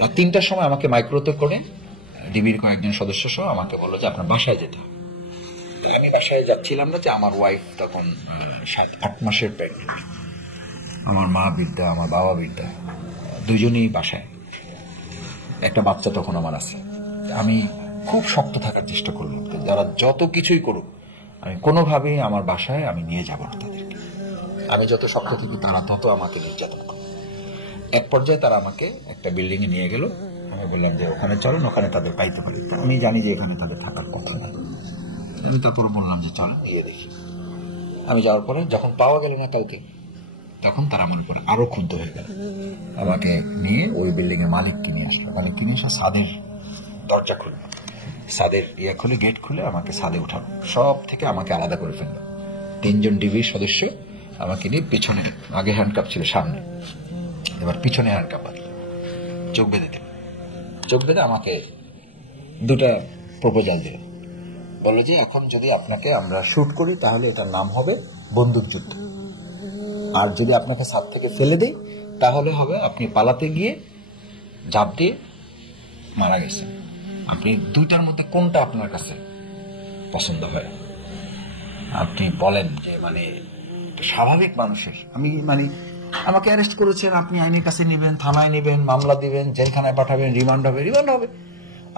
রাত ৩টার সময় আমাকে মাইক্রোতে করে ডিবির কয়েকজন সদস্য সহ আমাকে বললো যে আপনার বাসায় যেতে হবে। আমি বাসায় যাচ্ছিলাম না, যে আমার ওয়াইফ তখন ৭-৮ মাসের প্রেগনেন্ট। আমার মা বৃদ্ধা, আমার বাবা বৃদ্ধা, দুজনেই বাসায়, একটা বাচ্চা তখন আমার আছে। আমি খুব শক্ত থাকার চেষ্টা করলাম, যারা যত কিছুই করুক আমি কোনোভাবেই আমার বাসায় আমি নিয়ে যাব না তাদেরকে। আমি যত শক্ত থাকি তারা তত আমাকে নির্যাতন করে। এক পর্যায়ে তারা আমাকে একটা বিল্ডিং এ নিয়ে গেল। আমি বললাম যে ওখানে চলেন, ওখানে তাদের পাইতে পারি। আমি জানি যে এখানে তাদের থাকার কথা না। আমি তারপরে বললাম যে চল গিয়ে দেখি। আমি যাওয়ার পরে যখন পাওয়া গেল না কাউকে, তখন তারা আমার উপরে আরো ক্ষুব্ধ হয়ে গেল। আমাকে নিয়ে ওই বিল্ডিং এর মালিককে নিয়ে আসলো। মালিককে নিয়ে এসে ছাদের দরজা খুলে, ছাদের খুলে, গেট খুলে আমাকে ছাদে উঠালো। সব থেকে আমাকে আলাদা করে ফেললো। ৩ জন ডিবির সদস্য আমাকে নিয়ে পিছনে, আগে হ্যান্ডকাপ ছিল সামনে, এবার পিছনে হ্যান্ডকাপ বাঁধলো, চোখ বেঁধে দিল। চোখ বেঁধে আমাকে 2টা প্রপোজাল দিল। বললো যে এখন যদি আপনাকে আমরা শুট করি তাহলে এটার নাম হবে বন্দুকযুদ্ধ, আর যদি আপনাকে ছাদ থেকে ফেলে দেই তাহলে হবে আপনি পালাতে গিয়ে ঝাঁপ দিয়ে মারা গেছেন। আপনি 2টার মধ্যে কোনটা আপনার কাছে পছন্দ হয়? আপনি বলেন। যে মানে স্বাভাবিক মানুষের, আমি মানে আমাকে অ্যারেস্ট করেছেন, আপনি আইনের কাছে নেবেন, থানায় নেবেন, মামলা দিবেন, জেলখানায় পাঠাবেন, রিমান্ড হবে।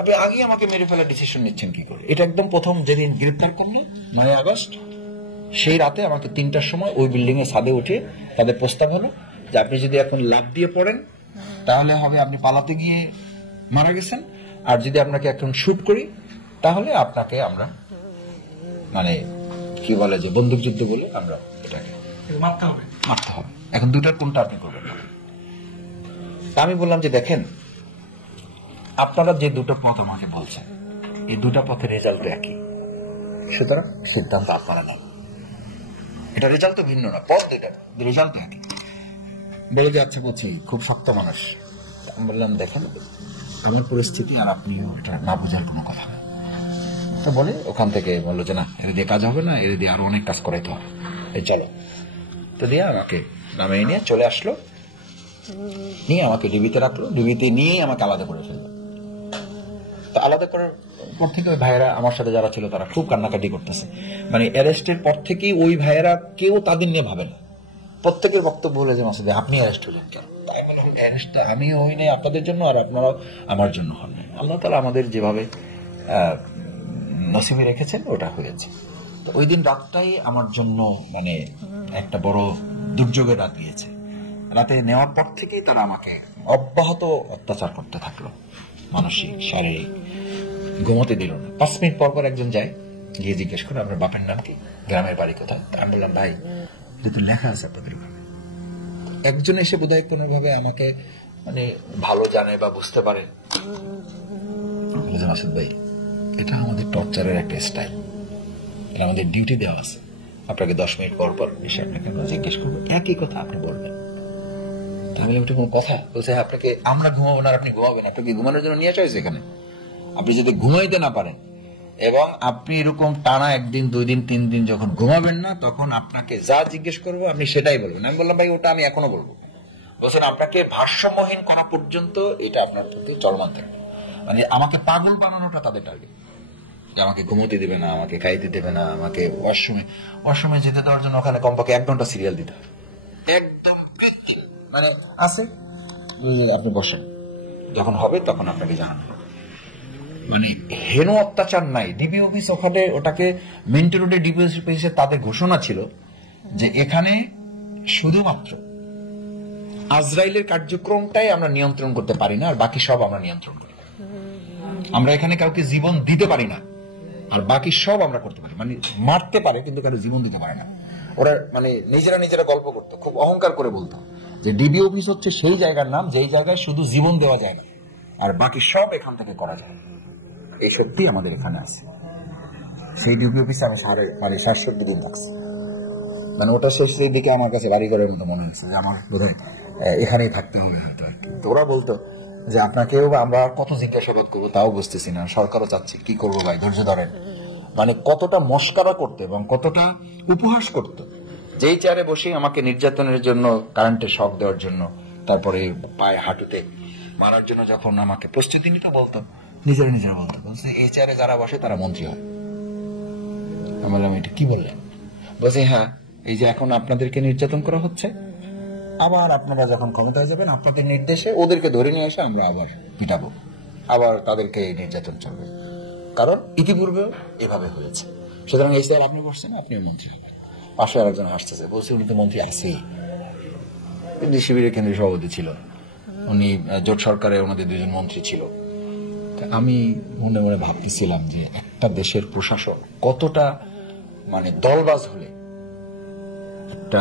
আপনি আগেই আমাকে মেরে ফেলার ডিসিশন নিচ্ছেন কি করে? এটা একদম প্রথম যেদিন গ্রেপ্তার করলো 9 আগস্ট, সেই রাতে আমাকে 3টার সময় ওই বিল্ডিং এ ছাদে উঠে তাদের প্রস্তাব হলো যে আপনি যদি এখন লাফ দিয়ে পড়েন তাহলে হবে আপনি পালাতে গিয়ে মারা গেছেন, আর যদি আপনাকে এখন শুট করি তাহলে আপনাকে আমরা মানে কি বলে যে বন্দুকযুদ্ধ বলে আমরা এটাকে মারতে হবে। এখন 2টার কোনটা আপনি করবেন? আমি বললাম যে দেখেন, আপনারা যে 2টো পথ আমাকে বলছেন, এই 2টা পথের রেজাল্ট একই, সুতরাং সিদ্ধান্ত আপনারা নেন। এটা রেজাল্ট তো ভিন্ন না, পথ 2টা, রেজাল্ট একই। বলে যে আচ্ছা বলছি, খুব শক্ত মানুষ। আমি বললাম দেখেন আমার পরিস্থিতি আর আপনিও এটা না বোঝার কোনো কথা না। তো বলে ওখান থেকে বললো যে না, এর দিয়ে কাজ হবে না, এর দিয়ে আরো অনেক কাজ করাইতে হবে, এই চলো। তো দিয়ে আমাকে নামিয়ে নিয়ে চলে আসলো, নিয়ে আমাকে ডিবিতে রাখলো। ডিবিতে নিয়ে আমাকে আলাদা করে ফেললো। তো আলাদা করার পর থেকে ওই ভাইয়েরা আমার সাথে যারা ছিল তারা খুব কান্নাকাটি করতেছে। মানে অ্যারেস্টের পর থেকেই ওই ভাইয়েরা কেউ তাদের নিয়ে ভাবে না। প্রত্যেকের বক্তব্য হলো যে মাসুদ আপনি অ্যারেস্ট হলেন কেন? তাই বলে অ্যারেস্ট আমি হই নাই আপনাদের জন্য, আর আপনারাও আমার জন্য হন নাই। আল্লাহ তাআলা আমাদের যেভাবে নসিবে রেখেছেন ওটা হয়েছে। তো ওই দিন রাতটাই আমার জন্য মানে একটা বড় দুর্যোগের রাত গিয়েছে। রাতে নেওয়ার পর থেকেই তারা আমাকে অব্যাহত অত্যাচার করতে থাকলো, মানসিক, শারীরিক। ঘুমোতে দিল না। 5 মিনিট পর পর একজন যায়, গিয়ে জিজ্ঞেস করে আপনার বাপের নাম কি, গ্রামের বাড়ি কোথায়? আমি বললাম ভাই এটা তো লেখা আছে আপনাদের ঘরে। একজন এসে বোধহয় কোনোভাবে আমাকে মানে ভালো জানে বা বুঝতে পারে, মাসুদ ভাই এটা আমাদের টর্চারের একটা স্টাইল, এটা আমাদের ডিউটি দেওয়া আছে। আপনাকে 10 মিনিট পর পর এসে আপনাকে জিজ্ঞেস করবো, একই কথা আপনি বলবেন। তাহলে ওটা কোনো কথা? বলছে আপনাকে আমরা ঘুমাবো না, আপনি ঘুমাবেন? আপনাকে ঘুমানোর জন্য নিয়ে আসা হয়েছে এখানে। আপনি যদি ঘুমাইতে না পারেন এবং আপনি এরকম টানা 1 দিন 2 দিন 3 দিন যখন ঘুমাবেন না, তখন আপনাকে যা জিজ্ঞেস করবো আপনি সেটাই বলবেন। আমি বললাম ভাই ওটা আমি এখনো বলবো। বলছেন আপনাকে ভারসাম্যহীন করা পর্যন্ত এটা আপনার প্রতি চলমান থাকবে। মানে আমাকে পাগল বানানোটা তাদের টার্গেট, যে আমাকে ঘুমোতে দেবে না, আমাকে খাইতে দেবে না, আমাকে ওয়াশরুমে যেতে দেওয়ার জন্য ওখানে কমপক্ষে 1 ঘন্টা সিরিয়াল দিতে হবে। একদম মানে আছে আপনি বসেন, যখন হবে তখন আপনাকে জানানো। মানে হেন অত্যাচার নাই। ডিবি অফিস ওখানে, ওটাকে মিন্টো রোডে ডিবি অফিসে তাদের ঘোষণা ছিল যে এখানে শুধুমাত্র আজরাইলের কার্যক্রমটাই আমরা নিয়ন্ত্রণ করতে পারি না, আর বাকি সব আমরা নিয়ন্ত্রণ করি। আমরা এখানে কাউকে জীবন দিতে পারি না, আর বাকি সব আমরা করতে পারি। মানে মারতে পারে কিন্তু কারো জীবন দিতে পারে না। ওরা মানে নিজেরা গল্প করতো, খুব অহংকার করে বলতো যে ডিবি অফিস হচ্ছে সেই জায়গার নাম যেই জায়গায় শুধু জীবন দেওয়া যায় না, আর বাকি সব এখান থেকে করা যায়। এই শক্তি আমাদের এখানে আছে। সেই ডিবি অফিসে আমি 67 দিন থাকছি। মানে ওটা শেষের দিকে আমার কাছে বাড়িঘরের মতো মনে হচ্ছে যে আমার বোধহয় এখানেই থাকতে হবে হয়তো। তো ওরা বলতো যে আপনাকেও আমরা কত জিজ্ঞাসাবাদ করবো তাও বুঝতেছি না, সরকারও চাচ্ছে, কি করবো ভাই ধৈর্য ধরেন। মানে কতটা মস্কারা করতে এবং কতটা উপহাস করত। যেই চেয়ারে বসে আমাকে নির্যাতনের জন্য, কারেন্টের শক দেওয়ার জন্য, তারপরে পায়ে হাঁটুতে মারার জন্য যখন আমাকে প্রস্তুতি নিতে বলতো, নিজেরা বলতো, বলছে এই চেয়ারে যারা বসে তারা মন্ত্রী হয়। আমি বললাম এটা কি বললেন? বলছে হ্যাঁ, এই যে এখন আপনাদেরকে নির্যাতন করা হচ্ছে, আবার আপনারা যখন ক্ষমতায় যাবেন আপনাদের নির্দেশে ওদেরকে ধরে নিয়ে এসে আমরা আবার পিটাবো, আবার তাদেরকে এই নির্যাতন চলবে, কারণ ইতিপূর্বে এভাবে হয়েছে। সুতরাং এই চেয়ার আপনি বসছেন, আপনি মন্ত্রী হবেন। পাশে আরেকজন হাসতেছে, বলছে উনি তো মন্ত্রী আছেই, কিন্তু শিবিরের কেন্দ্রীয় সভাপতি ছিল উনি, জোট সরকারে ওনাদের দুজন মন্ত্রী ছিল। আমি মনে মনে ভাবতেছিলাম যে একটা দেশের প্রশাসন কতটা মানে দলবাজ হলে একটা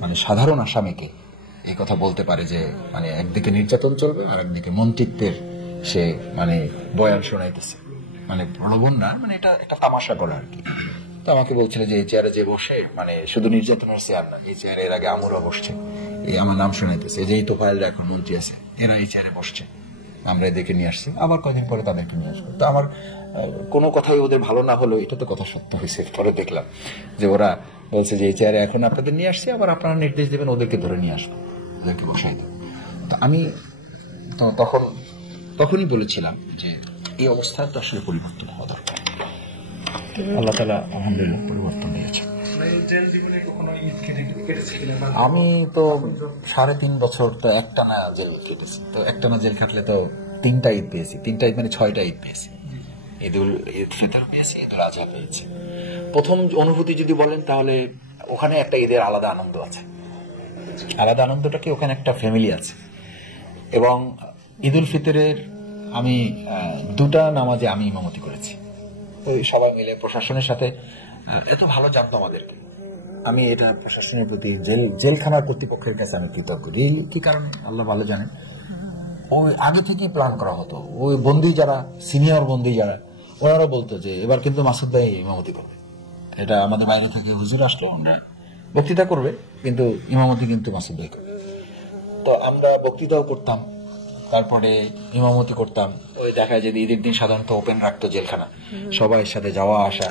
মানে সাধারণ আসামিকে এই কথা বলতে পারে যে মানে একদিকে নির্যাতন চলবে আর একদিকে মন্ত্রিত্বের সে মানে বয়ান শোনাইতেছে, মানে প্রলোভন না, মানে এটা একটা তামাশা করা আর কি। তো আমাকে বলছিল যে এই চেয়ারে যে বসে মানে শুধু নির্যাতনের চেয়ার না, এই চেয়ারে এর আগে আমরা বসছে, এই আমার নাম শোনাইতেছে, যে এই তোফায়েলরা এখন মন্ত্রী আছে, এরা এই চেয়ারে বসছে, আমরা এদেরকে নিয়ে আসছি, আবার কয়েকদিন পরে তাদেরকে নিয়ে আসবো। তো আমার কোনো কথাই ওদের ভালো না হলো, এটা তো কথা সত্য হয়েছে। পরে দেখলাম যে ওরা বলছে যে এই চেয়ারে এখন আপনাদের নিয়ে আসছি, আবার আপনারা নির্দেশ দেবেন ওদেরকে ধরে নিয়ে আসবো, ওদেরকে বসাই দেবো। তো আমি তখনই বলেছিলাম যে এই অবস্থা তো আসলে পরিবর্তন হওয়া দরকার। আল্লাহ তাআলা আলহামদুলিল্লাহ পরিবর্তন দিয়েছে। আমি তো 3.5 বছর তো একটানা জেল কেটেছি। তো একটানা জেল কাটলে তো 3টা ঈদ পেয়েছি, 3টা ঈদ মানে 6টা ঈদ পেয়েছি। ঈদ ফিতর পেয়েছি, ঈদুল আজহা পেয়েছি। প্রথম অনুভূতি যদি বলেন তাহলে ওখানে একটা ঈদের আলাদা আনন্দ আছে, আলাদা আনন্দটা কি ওখানে একটা ফ্যামিলি আছে। এবং ঈদুল ফিতরের আমি 2টা নামাজে আমি ইমামতি করেছি, ওই সবাই মিলে প্রশাসনের সাথে। এত ভালো জানতো আমাদেরকে, আমি এটা প্রশাসনের প্রতি জেলখানার কর্তৃপক্ষের কাছে আমি কৃতজ্ঞ। কি কারণে আল্লাহ ভালো জানেন, ওই আগে থেকেই প্ল্যান করা হতো। ওই বন্দী যারা সিনিয়র বন্দী যারা, ওনারা বলতো যে এবার কিন্তু মাসুদ ভাই ইমামতি করবে, এটা আমাদের বাইরে থেকে হুজুর আসলো, আমরা বক্তৃতা করবে কিন্তু ইমামতি কিন্তু মাসুদ ভাই করবে। তো আমরা বক্তৃতাও করতাম, তারপরে ইমামতি করতাম। ওই দেখা যায় ঈদের দিন সাধারণত ওপেন রাখতো জেলখানা, সবাই সাথে যাওয়া আসা।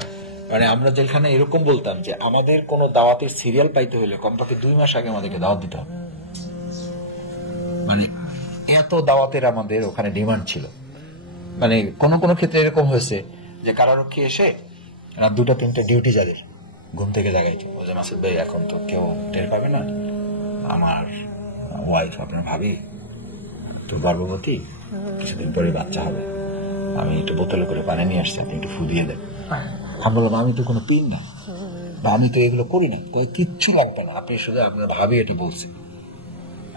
মানে আমরা জেলখানা এরকম বলতাম যে আমাদের কোনো দাওয়াতের সিরিয়াল পাইতে হলে কমপক্ষে 2 মাস আগে আমাদেরকে দাওয়াত দিতে হবে। মানে এত দাওয়াতের আমাদের ওখানে ডিমান্ড ছিল। মানে কোনো ক্ষেত্রে এরকম হয়েছে যে কারারক্ষী এসে রাত 2টা-3টা ডিউটি যাদের ঘুম থেকে জাগাইছে, বলছে মাসুদ ভাই এখন তো কেউ টের পাবে না, আমার ওয়াইফ আপনার ভাবি তো গর্ভবতী, কিছুদিন পরে বাচ্চা হবে, আমি একটু বোতলে করে পানি নিয়ে আসছি, আপনি একটু ফু দিয়ে দেন। আমি বললাম আমি তো কোনো পিন না, বা আমি তো এগুলো করি না, কিচ্ছু লাগবে না, আপনি শুধু আপনার ভাবি এটা বলছে,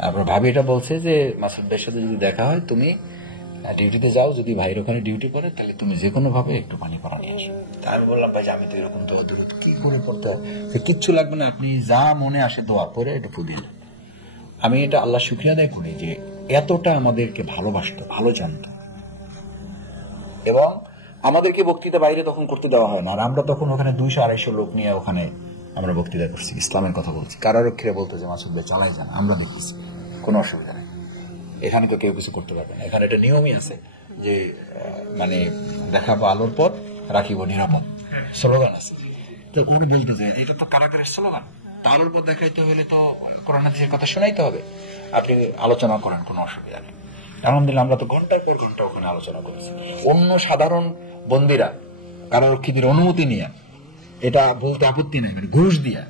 আপনার ভাবি এটা বলছে যে মাসুদ ভাইয়ের সাথে যদি দেখা হয় তুমি ডিউটিতে যাও, যদি ভাইয়ের ওখানে ডিউটি পড়ে তাহলে তুমি যে কোনো ভাবে একটু পানি পড়া নিয়ে আসো। তা আমি বললাম ভাই আমি তো এরকম তো দূরত কি করে পড়তে হয়, কিচ্ছু লাগবে না, আপনি যা মনে আসে দোয়া করে একটু ফু দিয়ে দেন। আমি এটা আল্লাহ শুকরিয়া আদায় করি যে এতটা আমাদেরকে ভালোবাসতো, ভালো জানতো। এবং আমাদেরকে বক্তৃতা বাইরে তখন করতে দেওয়া হয় না, আর আমরা তখন ওখানে 200-250 লোক নিয়ে ওখানে আমরা বক্তৃতা করছি, ইসলামের কথা বলছি। কারারক্ষীরা বলতো যে মাসুদ ভাই চালাই যান, আমরা দেখেছি, কোনো অসুবিধা নেই, এখানে তো কেউ কিছু করতে পারবে না। এখানে একটা নিয়মই আছে যে মানে দেখাবো আলোর পথ, রাখিব নিরাপদ, স্লোগান আছে। তো উনি বলতো যে এটা তো কারাগারের স্লোগান, আলোর পথ দেখাইতে হলে তো কোরআন হাদিসের কথা শোনাইতে হবে, আপনি আলোচনা করেন, কোনো অসুবিধা নেই। আলহামদুলিল্লাহ আমরা তো ঘন্টার পর ঘন্টা ওখানে আলোচনা করেছি। অন্য সাধারণ বন্দীরা কারারক্ষীদের অনুমতি নিয়ে, এটা বলতে আপত্তি নাই, মানে ঘুষ দিয়া,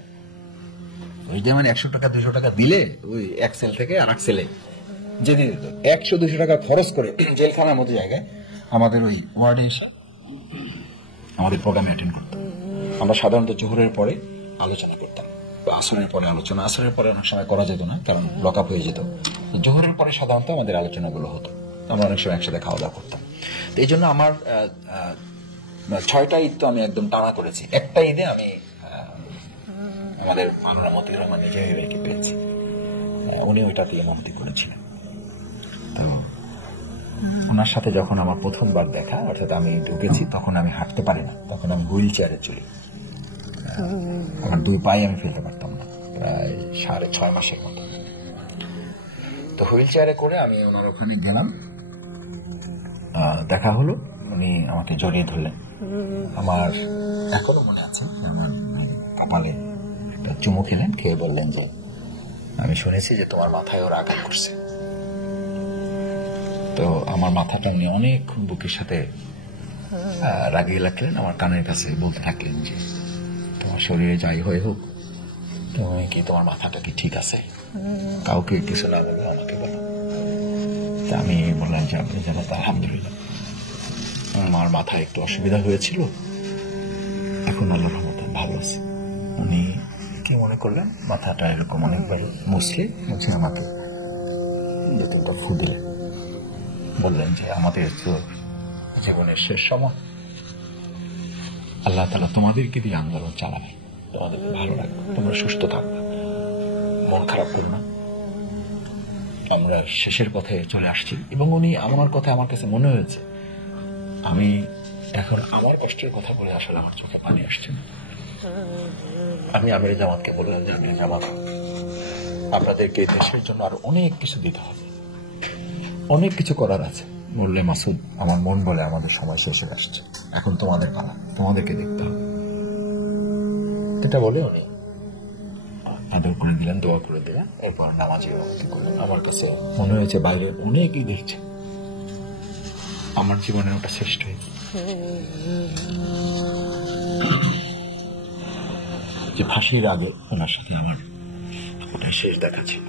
মানে 100 টাকা 200 টাকা দিলে ওই এক সেল থেকে আর এক সেলে যেতে দিত, 100-200 টাকা খরচ করে জেলখানার মতো জায়গায় আমাদের ওই ওয়ার্ডে এসে আমাদের প্রোগ্রামে অ্যাটেন্ড করতাম। আমরা সাধারণত জোহরের পরে আলোচনা করতাম, আসরের পরে আলোচনা, আসরের পরে অনেক সময় করা যেত না কারণ লক আপ হয়ে যেত, জোহরের পরে সাধারণত আমাদের আলোচনাগুলো হতো, আমরা অনেক সময় একসাথে খাওয়া দাওয়া করতাম। তো এই জন্য আমার 6টা ঈদ তো আমি একদম টানা করেছি। একটা ঈদে আমি আমাদের মাওলানা মতিউর রহমান নিজামী ভাইকে পেয়েছি, উনি ওইটাতে ইমামতি করেছিলেন। তো ওনার সাথে যখন আমার প্রথমবার দেখা, অর্থাৎ আমি ঢুকেছি, তখন আমি হাঁটতে পারি না, তখন আমি হুইল চেয়ারে চলি, আমার 2 পায়ে আমি ফেলতে পারতাম না, প্রায় 6.5 মাসের মতো। তো হুইল চেয়ারে করে আমি ওনার ওখানে গেলাম, দেখা হলো, উনি আমাকে জড়িয়ে ধরলেন। আমার এখনো মনে আছে, আমার কপালে একটা চুমু খেলেন, খেয়ে বললেন যে আমি শুনেছি যে তোমার মাথায় ওরা আঘাত করছে। তো আমার মাথাটা উনি অনেক বুকের সাথে রাগিয়ে লাগলেন, আমার কানের কাছে বলতে থাকলেন যে তোমার শরীরে যাই হয়ে হোক, তুমি কি, তোমার মাথাটা কি ঠিক আছে? কাউকে কিছু না বলো, আমাকে বলো। তা আমি বললাম যে আপনি জানো, আলহামদুলিল্লাহ আমার মাথায় একটু অসুবিধা হয়েছিল, এখন আল্লাহর রহমতে ভালো আছে। উনি কি মনে করলেন, মাথাটা এরকম অনেকবার মুছে আমাকে 2-3টা ফু দিলেন, বললেন যে আমাদের তো জীবনের শেষ সময়, আল্লাহ তাআলা তোমাদেরকে দিয়ে আন্দোলন চালাবে, তোমাদেরকে ভালো রাখবে, তোমরা সুস্থ থাকবে, মন খারাপ করো না, আমরা শেষের পথে চলে আসছি। এবং উনি আমার কথা, আমার কাছে মনে হয়েছে আমি এখন আমার কষ্টের কথা বলে আসলে আমার চোখে পানি আসছে না। আমি আমির জামাতকে বললাম যে আমির জামাত, আপনাদেরকে দেশের জন্য আরো অনেক কিছু দিতে হবে, অনেক কিছু করার আছে। বললে মাসুদ, আমার মন বলে আমাদের সময় শেষ হয়ে আসছে, এখন তোমাদের পালা, তোমাদেরকে দেখতে হবে। এটা বলে উনি আদর করে দিলেন, দোয়া করে দিলেন, এরপর নামাজে করলেন। আমার কাছে মনে হয়েছে বাইরে অনেকেই দেখছে, আমার জীবনে ওটা শ্রেষ্ঠ হয়েছে যে ফাঁসির আগে ওনার সাথে আমার ওটাই শেষ দেখা ছিল।